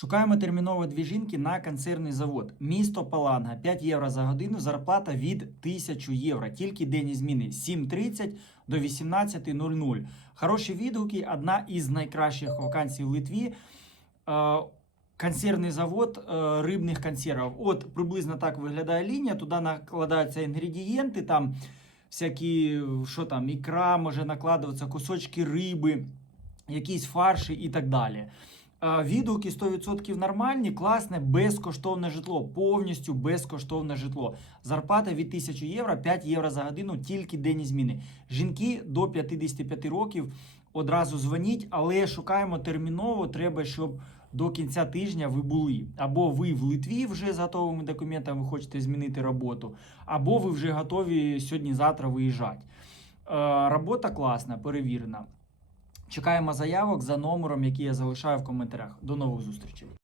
Шукаємо терміново дві жінки на консервний завод. Місто Паланга, 5 євро за годину, зарплата від 1000 євро. Тільки день зміни 7.30 до 18.00. Хороші відгуки, одна із найкращих вакансій в Литві. Е, Консервний завод е, рибних консервів. От приблизно так виглядає лінія. Туди накладаються інгредієнти, там всякі, що там, ікра може накладуватися, кусочки риби, якісь фарші і так далі. Відгуки 100% нормальні, класне, безкоштовне житло, повністю безкоштовне житло. Зарплата від 1000 євро, 5 євро за годину, тільки день зміни. Жінки до 55 років одразу дзвоніть, але шукаємо терміново. Треба, щоб до кінця тижня ви були. Або ви в Литві вже з готовими документами хочете змінити роботу, або ви вже готові сьогодні-завтра виїжджати. Е, робота класна, перевірена. Чекаємо заявок за номером, який я залишаю в коментарях. До нових зустрічей.